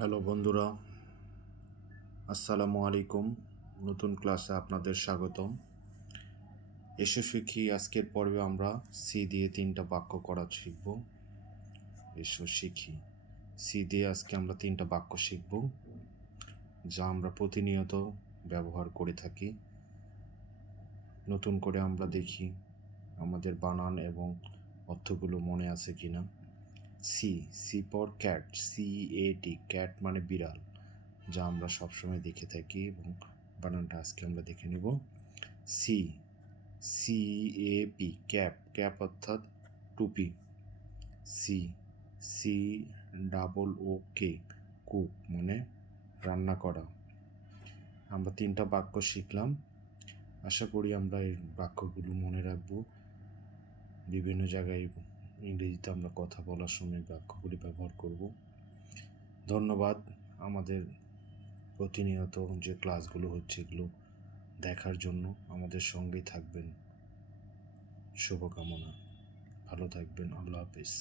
Hello বন্ধুরা, আসসালামু আলাইকুম। নতুন ক্লাসে আপনাদের স্বাগতম। এসো শিখি। আজকের পর্বে আমরা সি দিয়ে 3টা বাক্য করা শিখব। এসো শিখি। সি দিয়ে আজকে আমরা 3টা বাক্য শিখব, যা আমরা প্রতিনিয়ত ব্যবহার করে থাকি। নতুন করে আমরা দেখি আমাদের বানান এবং অর্থগুলো মনে আছে কিনা। C, C for cat, CAT, cat মানে বিড়াল, যা আমরা সবসময় দেখে থাকি এবং বানানটা আজকে আমরা দেখে নেব। সি, CAP, ক্যাপ, ক্যাপ অর্থাৎ টুপি। COOK, কুক মানে রান্না করা। আমরা 3টা বাক্য শিখলাম। আশা করি আমরা এই বাক্যগুলো মনে রাখবো। বিভিন্ন জায়গায় ইংরেজিতে আমরা কথা বলার সময় বাক্যগুলি ব্যবহার করব। ধন্যবাদ। আমাদের প্রতিনিয়ত যে ক্লাসগুলো হচ্ছে এগুলো দেখার জন্য আমাদের সঙ্গেই থাকবেন। শুভকামনা। ভালো থাকবেন। আল্লাহ হাফেজ।